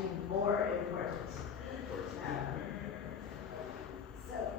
actually more important. So,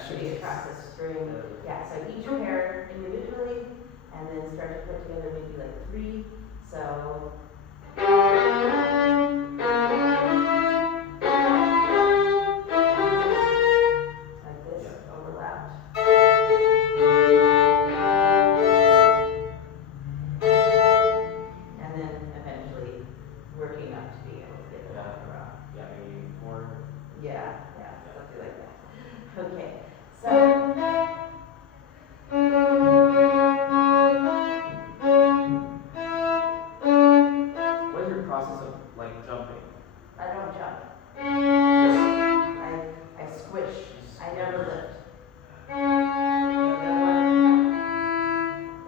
actually across the string. Yeah, so each pair individually, and then start to put together maybe like 3. So. Like this, overlapped. And then eventually working up to be able to get the around. Yeah, maybe 4. Yeah, something like that. Okay, so. What is your process of like jumping? I don't jump. I squish. I never lift.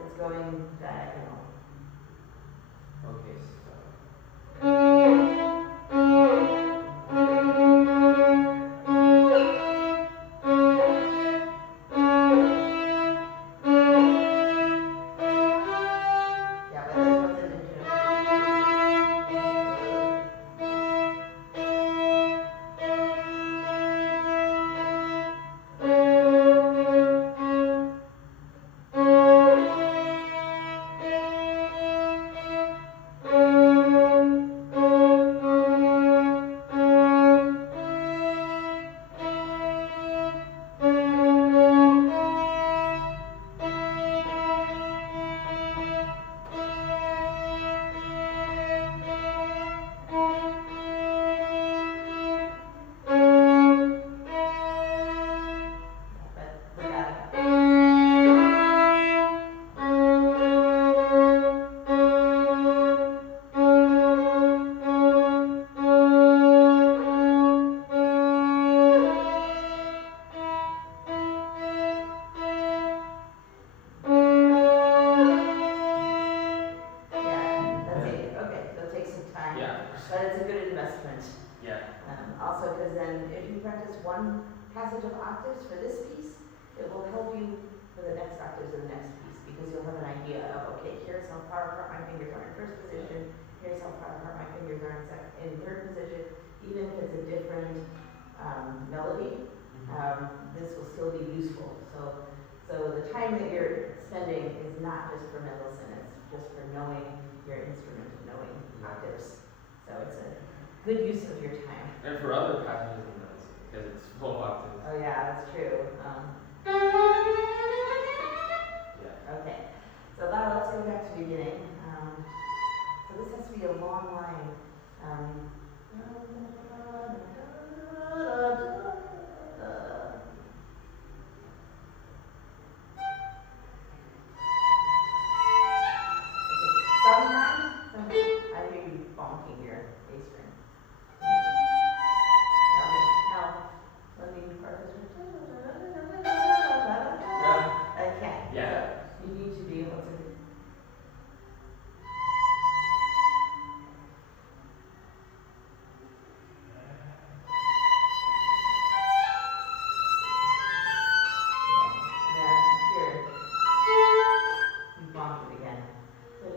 It's going diagonal. Okay, so. Yeah, but this wasn't into but it's a good investment. Yeah. Also, because then if you practice one passage of octaves for this piece, it will help you for the next octaves of the next piece, because you'll have an idea of, okay, here's how far apart my fingers are in first position, here's how far apart my fingers are in third position. Even if it's a different melody, this will still be useful. So the time that you're spending is not just for Mendelssohn, it's just for knowing your instrument and knowing octaves. So it's a good use of your time. And for other passages in Mendelssohn, because it's full octaves. Oh yeah, that's true. Yeah. Okay, so now let's go back to the beginning. So this has to be a long line. Sometimes I hear you bonking your A string. Okay, now let me practice. Okay. Yeah. So you need to be able to.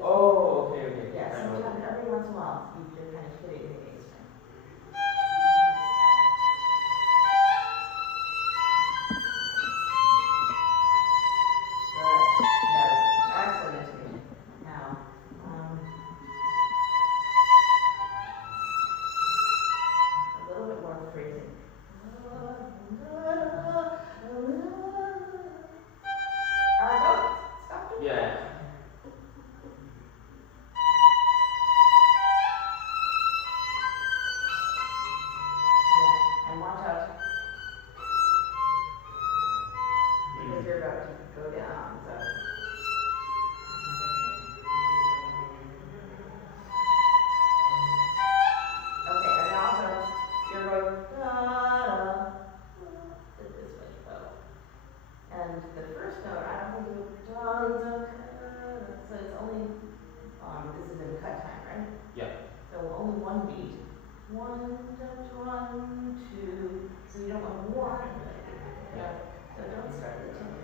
Oh, okay. Yeah, sometimes every once in a while you're kind of hitting the A string. Good. That is excellent. Now, a little bit more phrasing. Stop. Yeah. And watch out. Because you're about to go down, so. Okay, and also you're going da-da. This way, oh. And the first note, I don't think you da-da. So it's only, this is in cut time, right? Yeah. So only one beat. 1, 2. So you don't want one. Yeah. So don't start the tempo.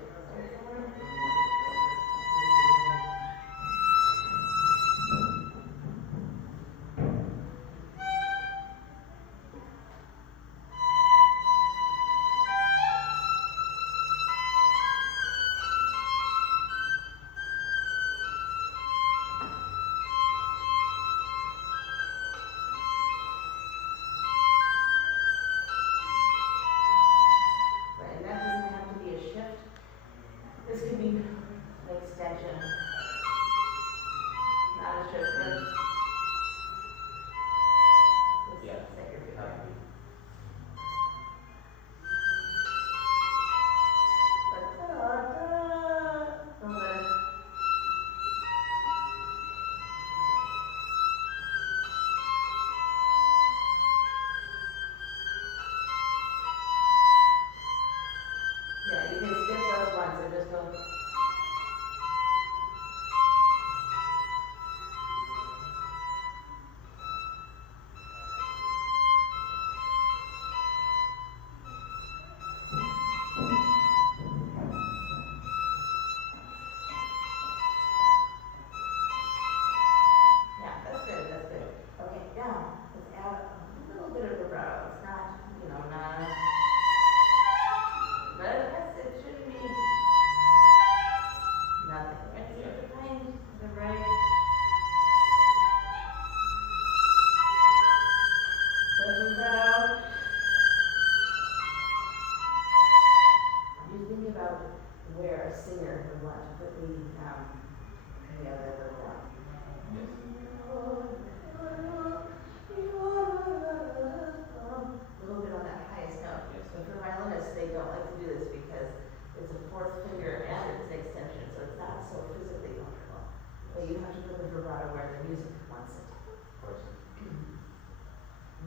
don't like to do this because it's a fourth finger and it's an extension, so it's not so physically comfortable. But you have to put the vibrato where the music wants it. Of course.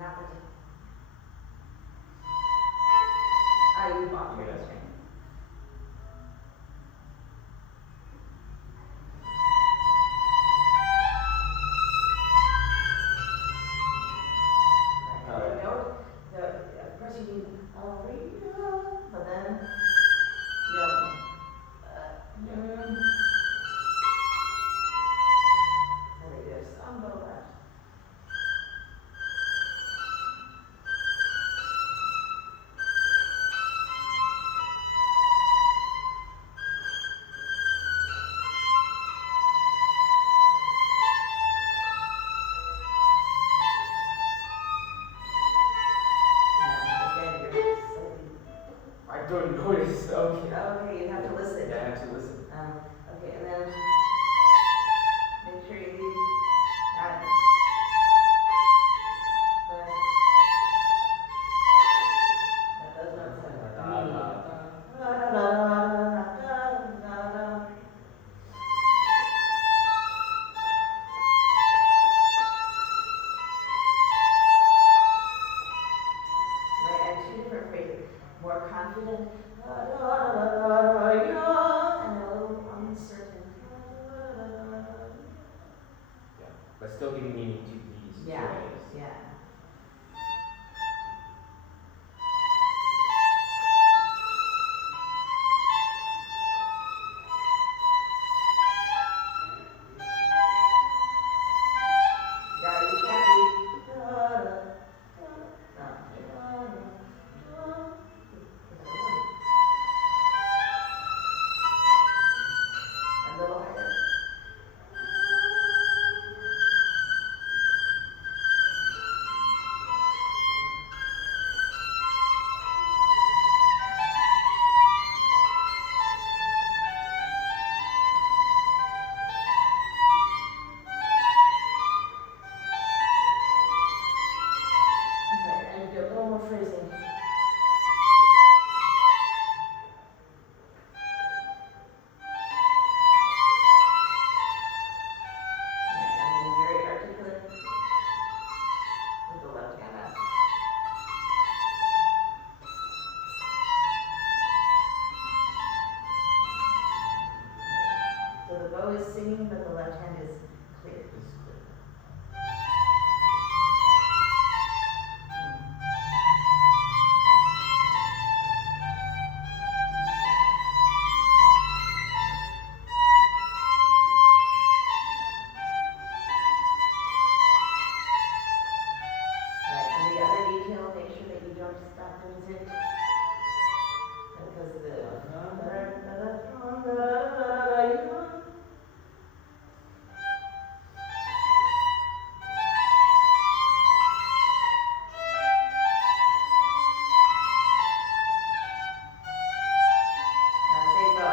Not the tip. You bought your string. Of course you need but then, so they do some little left. I don't notice. Okay. Okay, you have to listen. Yeah, I have to listen. Okay, and then make sure you leave that. Those notes have meaning. Right, and two different phrases. More confident, and a little uncertain. Yeah. But still giving meaning to these two Yeah, ways. yeah. Yeah, you can't leave. A little higher. Okay, and do a little more phrasing. Yeah, and then very articulate with the left hand up. So the bow is singing, but the left hand is clear. This is clear. Right, and the other detail, make sure that you don't stop the music. Because the now say go.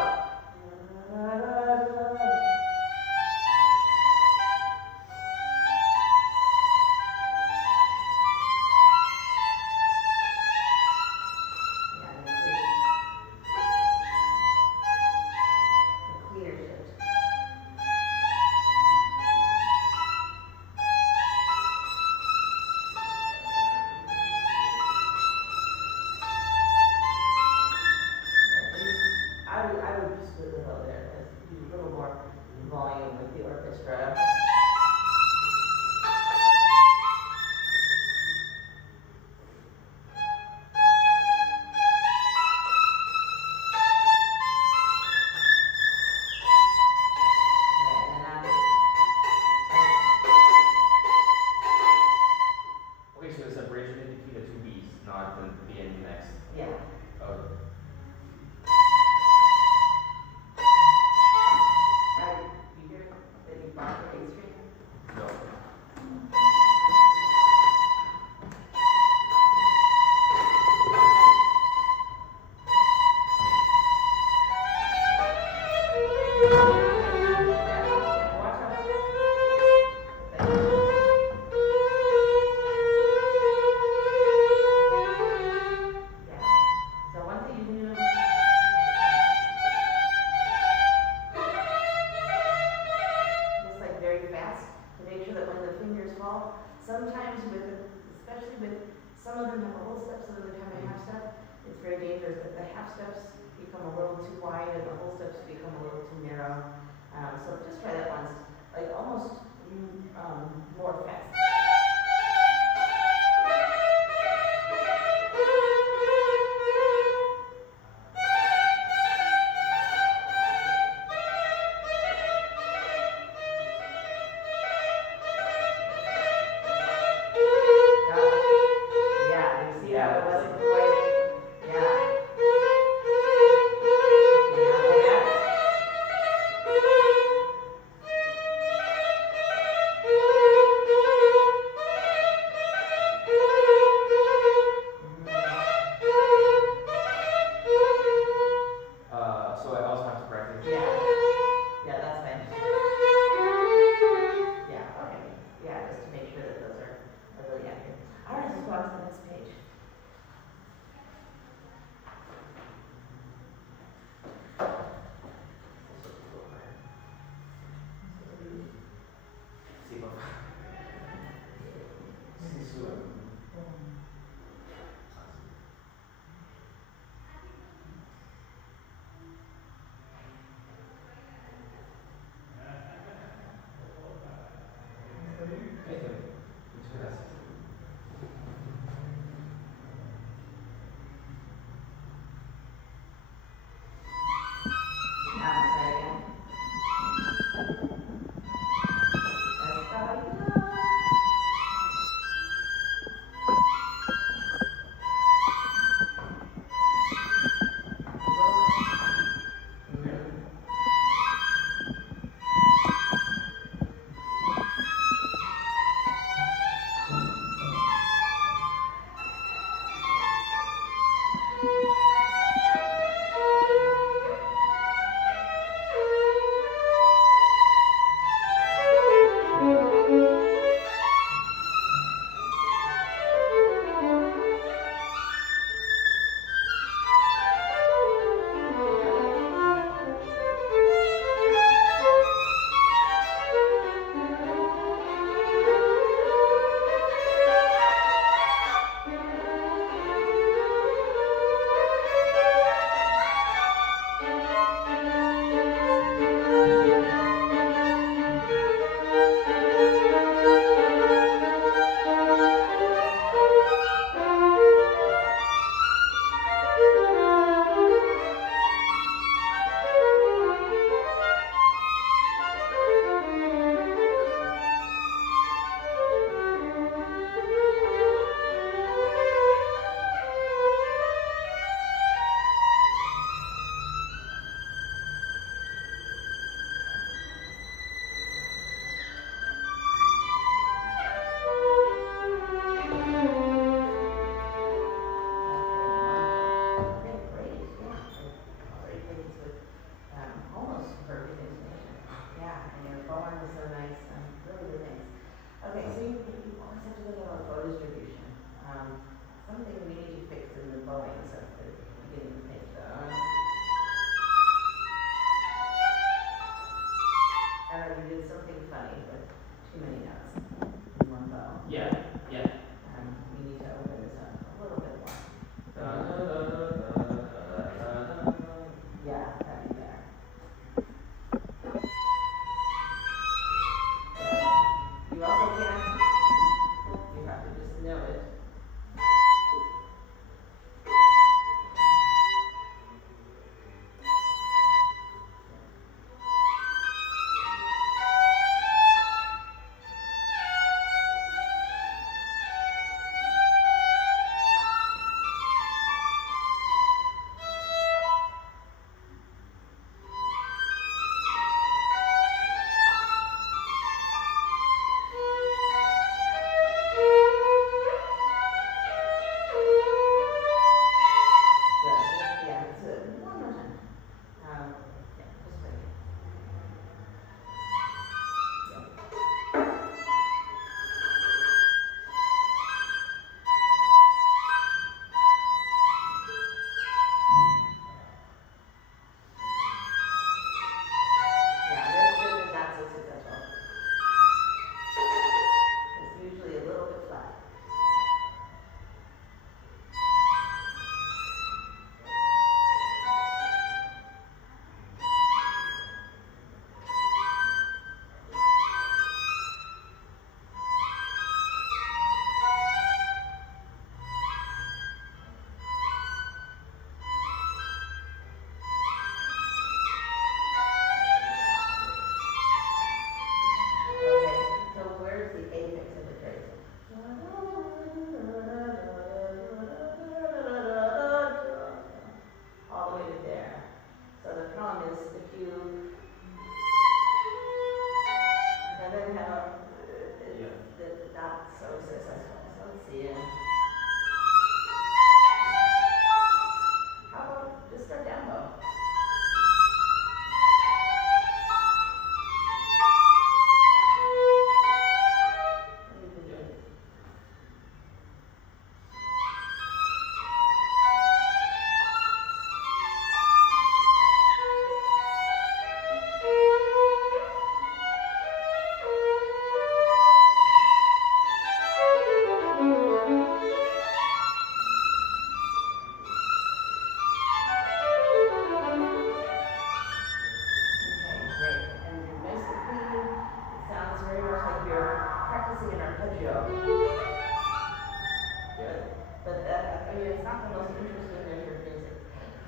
Yeah, and then the clear shift. I would just split the bow there, because you need a little more volume with the orchestra. Right, and then Okay, so the separation is between the two B's, not the B and the next. yeah. Okay. You hear that you brought the A string? No. Yeah, watch out. Yeah. So one thing you steps become a little too wide and the whole steps become a little too narrow. So just try that once, like almost more fast.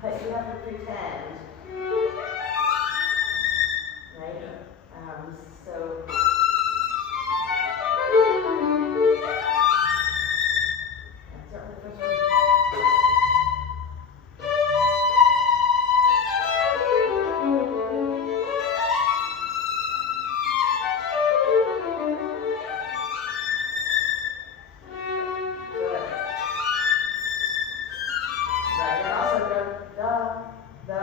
But you have to pretend, right? So. Start with the first one. Right, and also the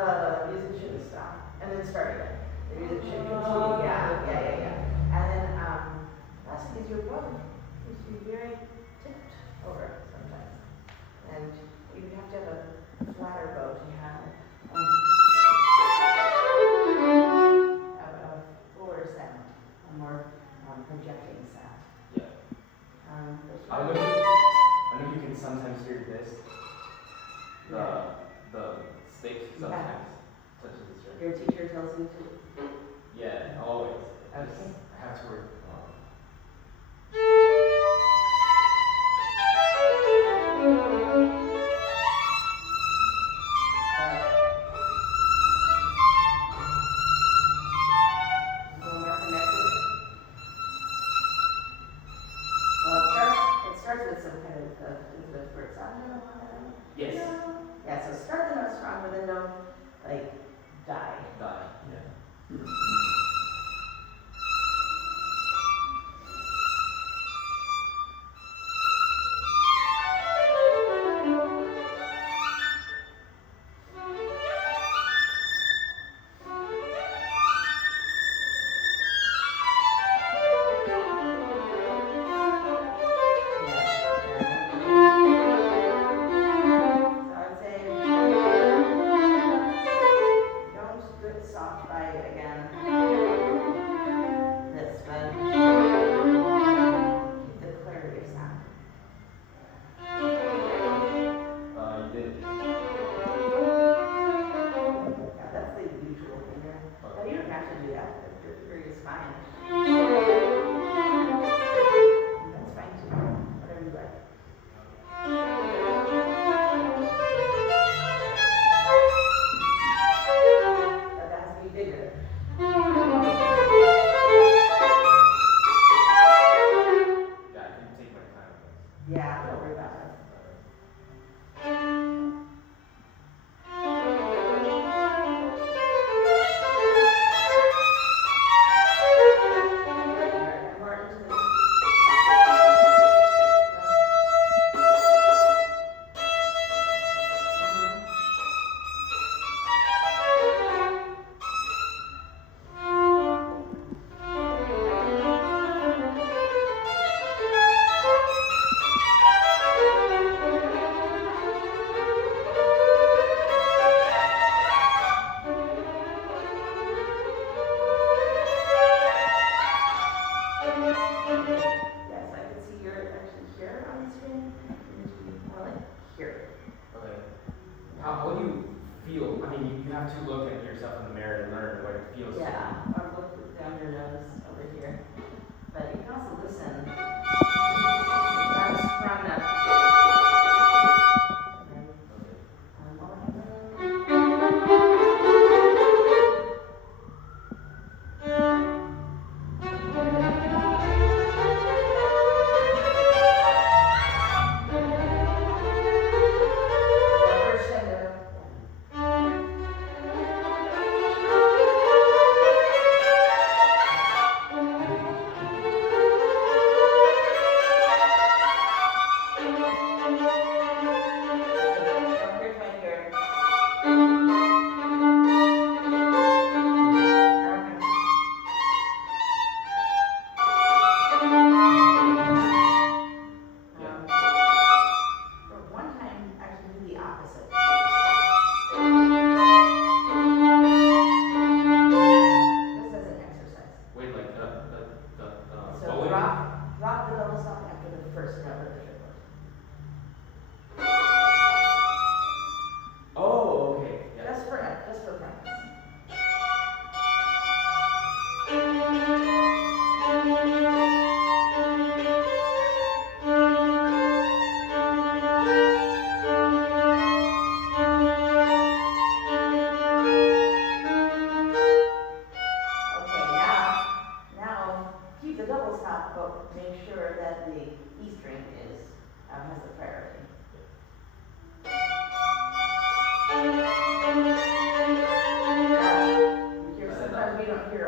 music shouldn't stop. And then start again. The music should continue. Yeah. And then last thing is your bow needs to be very tipped over sometimes. And you have to have a flatter bow to have a fuller sound, a more projecting sound. Yeah. First I one. don't know if you can sometimes hear this. The sticks sometimes touches the string. Your teacher tells you to. Yeah, always. Okay. I have to work. More connected. Well, it starts with some kind of first sound. Yes. Yeah, so start the note strong, but then don't like die. Yeah.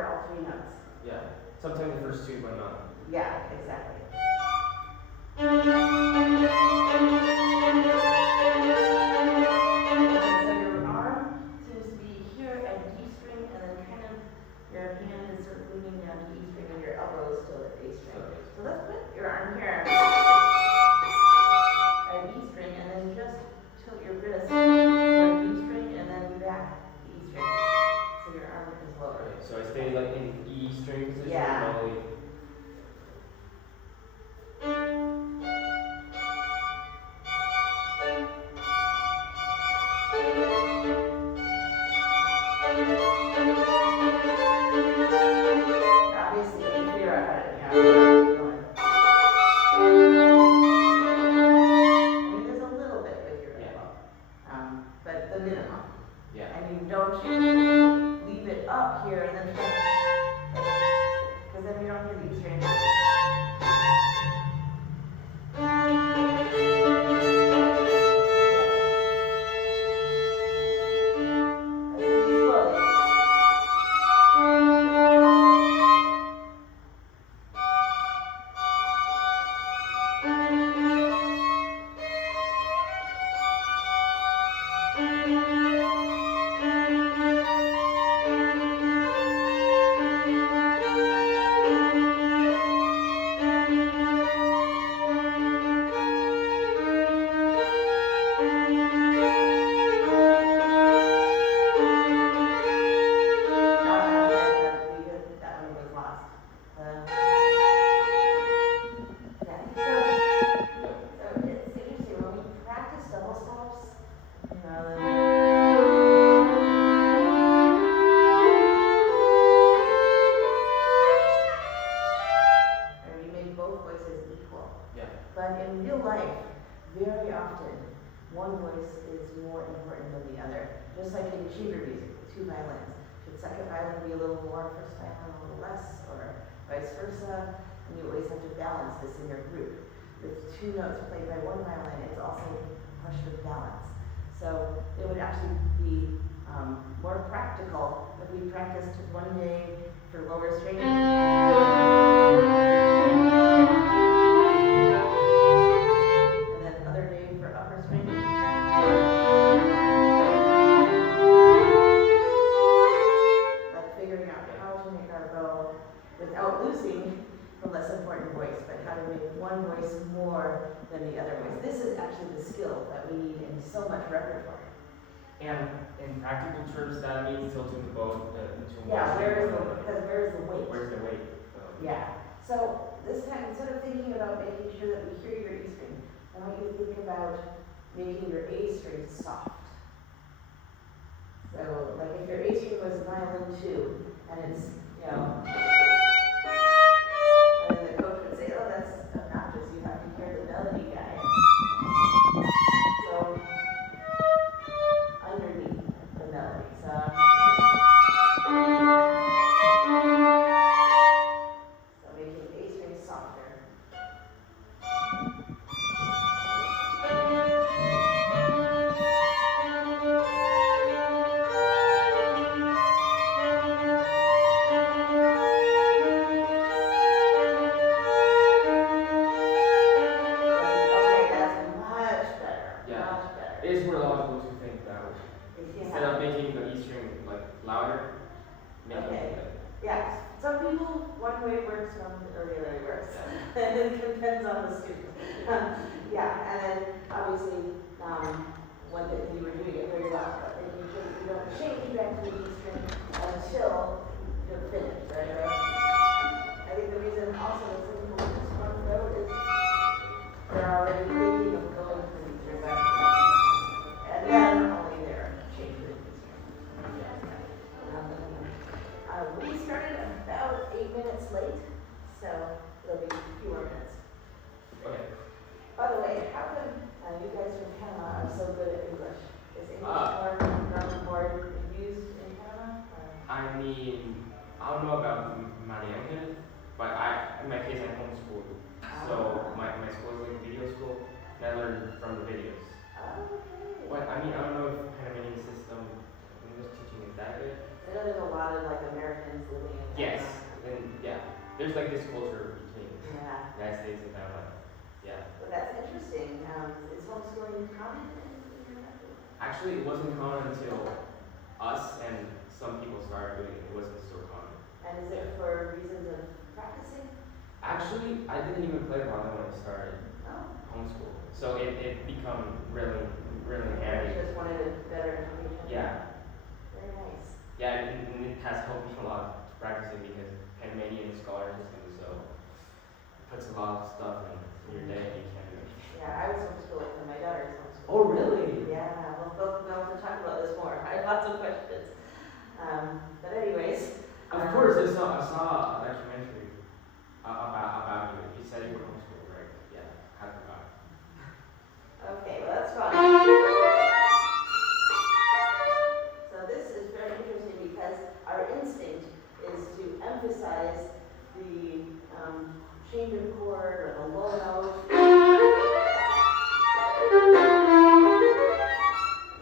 for all three notes. Yeah. Sometimes the first two, but not. Yeah, exactly. So your arm seems to be here at D string, and then kind of your hand is sort of leaning down to E string, and your elbow is still at A string. So let's put your arm here at E string, and then just tilt your wrist toward D string, and then back to E string. So your arm is lower. Okay, so I stay like in E string position. Yeah. Probably. Obviously, you figure out how to going. I mean, there's a little bit with your elbow, but the minimum. Yeah. And you don't leave it up here and then because then you don't hear the E string. Slowly. That one was lost. So it's interesting when we practice double stops, and we make both voices equal. Yeah. But in real life, very often, one voice is more important than the other. Just like in chamber music, with two violins. Should second violin be a little more, first violin a little less, or vice versa? And you always have to balance this in your group. With two notes played by one violin, it's also a question of balance. So it would actually be more practical if we practiced one day for lower strings. And then another day for upper strings. Like figuring out how to make our bow without losing the less important voice, but how to make one voice more than the other voice. This is actually the skill that we need in so much repertoire. And in practical terms, that means tilting the bow into one. Yeah, where is the weight? Where's the weight? Yeah. So this time, instead of thinking about making sure that we hear your E string, I want you to think about making your A string soft. So, like if your A string was violin 2, and it's, and then the coach would say, oh, that's obnoxious, you have to hear the melody guy. So, underneath the melody. So making A string softer. Okay, that's much better. Yeah. Much better. It is more logical to think that way. Yeah. Instead of making the E string like louder, making Okay. it Yeah, some people, one way works, some the other way works. And it depends on the student. Yeah, and then obviously, one thing you were doing it very well, but then you don't change back to the E string until you're finished, right? I think the reason also that some people just one note is they're already thinking of going to the E string, and then only they're changing the E string. We started about 8 minutes late, so it'll be a few more minutes. okay. By the way, how come you guys from Panama are so good at English? Is English more there's a lot of like Americans living in Yes, Canada. and yeah, there's like this culture between Yeah, the United States and Canada. Yeah. but that's interesting. Is homeschooling common in your country? Actually, it wasn't common until us and some people started doing it. It wasn't so common. And is it for reasons of practicing? Actually, I didn't even play violin when I started No. homeschool. So it become really You handy. just wanted a better information? Yeah. Very nice. Yeah, and it has helped me a lot practicing because Panamanian scholar system, so it puts a lot of stuff in your day and you can't do anything. Yeah, I was homeschooled and my daughter is homeschooled. Oh, really? Yeah, we'll have to talk about this more. I have lots of questions. But anyways. Of course, I saw a documentary about you. You said you were homeschooled, right? Yeah, I forgot. Okay, well that's fun. So this is very interesting because our instinct is to emphasize the chambered chord or the low note.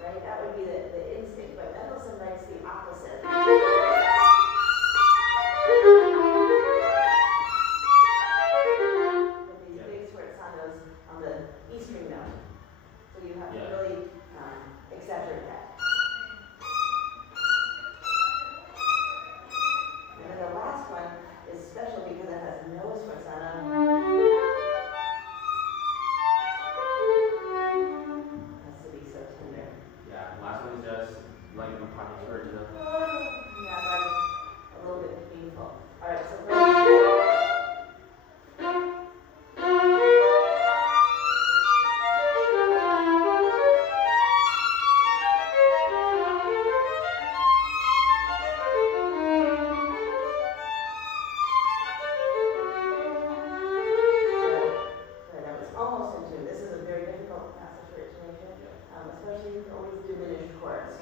Right, that would be the instinct, but Mendelssohn likes the opposite. With these big sforzatos on the E string note. So you have to really exaggerate that. And then the last one is special because it has no sforzano. It has to be so tender. Yeah, last one is just like a pocket chord, you know? Yeah, like a little bit painful. Alright, so good, I was almost in tune. This is a very difficult passage for intonation, especially with always diminished chords.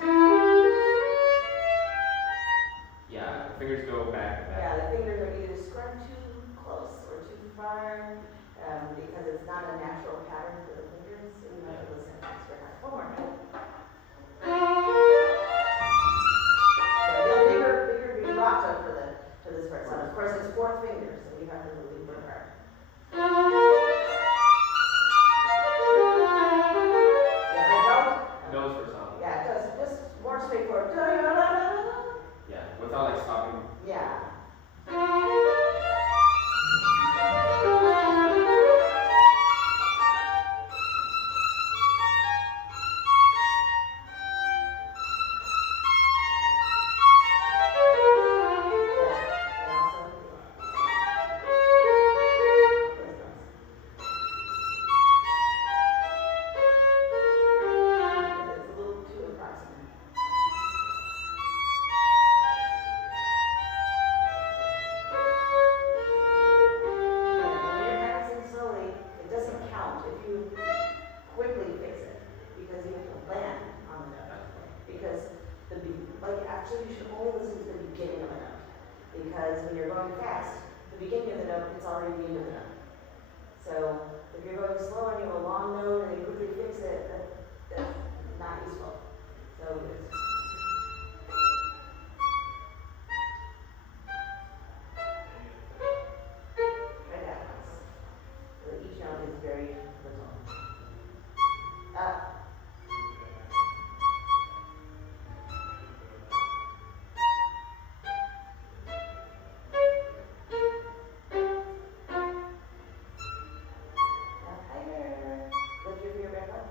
Yeah, the fingers go back and back. Yeah, the fingers are either scrubbed too close or too far, because it's not a natural pattern for the fingers, so you have to listen extra hard. One more time. Yeah, the bigger vibrato for this first one. Of course, it's fourth finger, so you have to really work hard. Yeah, but don't. Nose for some. Yeah, just more straightforward. Yeah, without like stopping. Yeah. It's a little too approximate. When you're practicing slowly, it doesn't count if you quickly fix it, because you have to land on the note. Because actually you should only listen to the beginning of a note, because when you're going fast, the beginning of the note, it's already the end of the note. So if you're going slow and you have a long note and you quickly fix it, that's not useful. So it's right at once. So each note is very little. Higher. Lift your finger back up.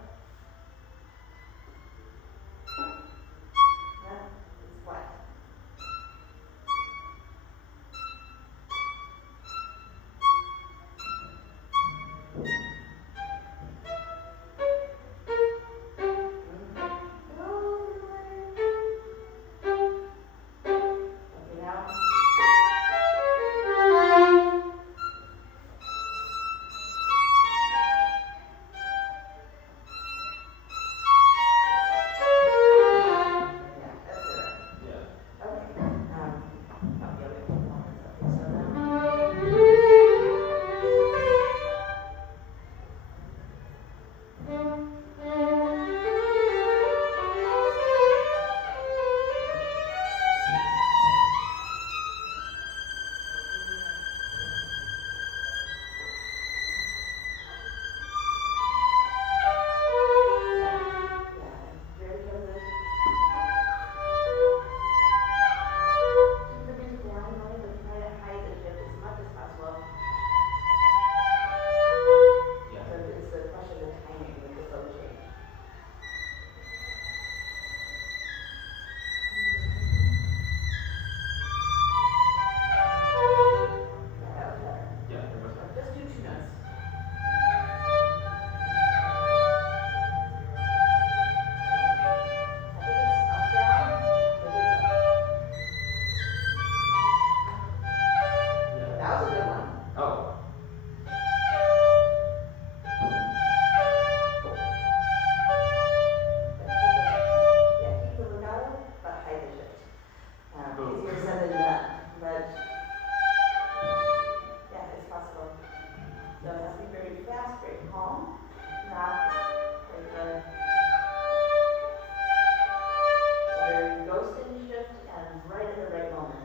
roasting shift and right at the right moment.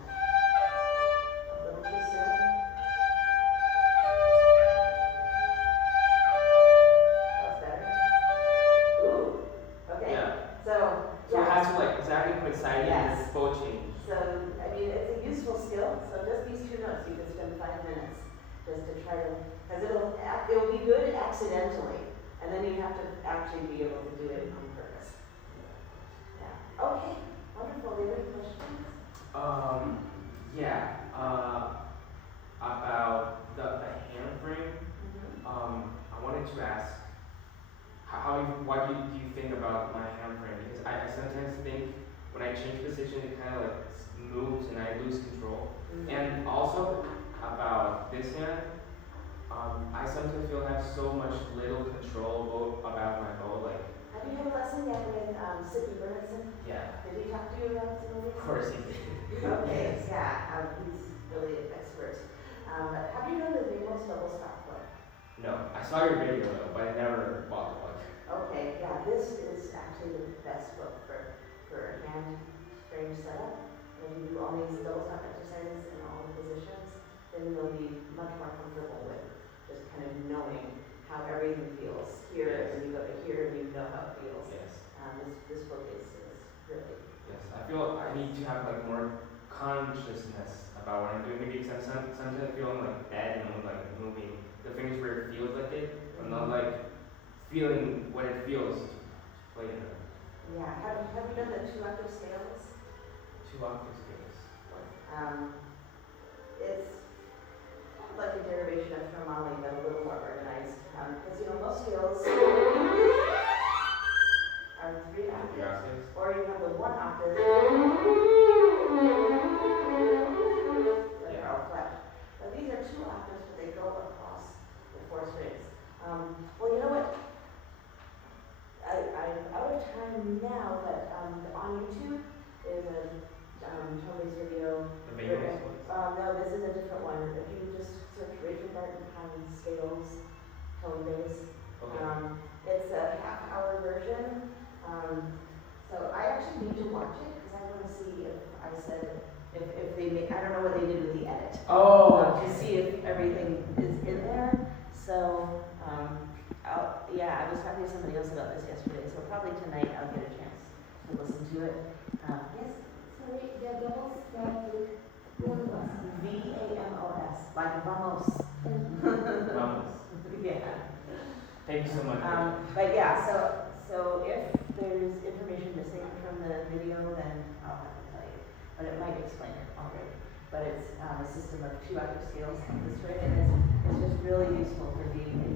A little too soon. That's better. Ooh, okay. Yeah. So, So it yeah. has to like exactly coincide Yes. with the bow change. So, I mean, it's a useful skill, so just these 2 notes, you can spend 5 minutes just to try to, because it'll be good accidentally, and then you have to actually be able to do it on purpose. Yeah. Okay, wonderful. Do you have any questions? Yeah. About the hand frame. I wanted to ask, what do you think about my hand frame? Because I sometimes think when I change position, it kind of like moves and I lose control. And also about this hand, I sometimes feel I have so much little control about my bow. Like, Have you had a lesson yet with Sidney Bernardson? yeah, Did he talk to you about some of of these? course he did. Okay, yeah, he's really an expert. But have you known the Ramos double stop book? No, I saw your video though, but I never bought the book. Okay, yeah, this is actually the best book for a hand frame setup. If you do all these double stop exercises in all the positions, then you'll be much more comfortable with just kind of knowing how everything feels here, and you go to here, and you know how it feels. Yes. This book is really. Yes, I feel I need to have like more consciousness about what I'm doing. Maybe because sometimes I feel like bad and I'm like moving the fingers where it feels like it, but not like feeling what it feels to play in it. Yeah, have you done the 2 octave scales? 2 octave scales. It's kind of like a derivation of harmonic, but a little more organized. Because most scales are 3 octaves, 3 octaves. or you have the 1 octave. That are all flat. But these are 2 octaves, but they go across the 4 strings. Well, you know what? I'm out of time now, but on YouTube is a Tony's video. The Vegas ones. No, this is a different one. If you just search Rachel Barton scales, tone bass. Okay. It's a half-hour version. So I actually need to watch it because I want to see if they made, I don't know what they did with the edit. To see if everything is in there. So, I was talking to somebody else about this yesterday, so probably tonight I'll get a chance to listen to it. Yes? Sorry, the double step with VAMOS, like vamos. Vamos. Yeah. Thank you so much. But yeah, so if there's information missing from the video, then I'll have to tell you. But it might explain it already. But it's a system of 2 octave scales on this way, and it's just really useful for being in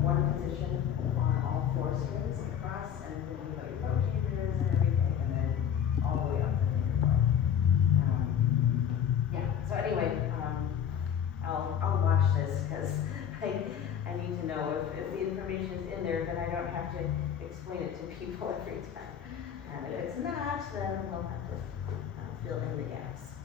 one position on all 4 strings across and thinking about your bow chambers and everything, and then all the way up the fingerboard. So anyway, I'll watch this because I need to know if the information is in there, then I don't have to explain it to people every time. And if it's not, then we'll have to fill in the gaps.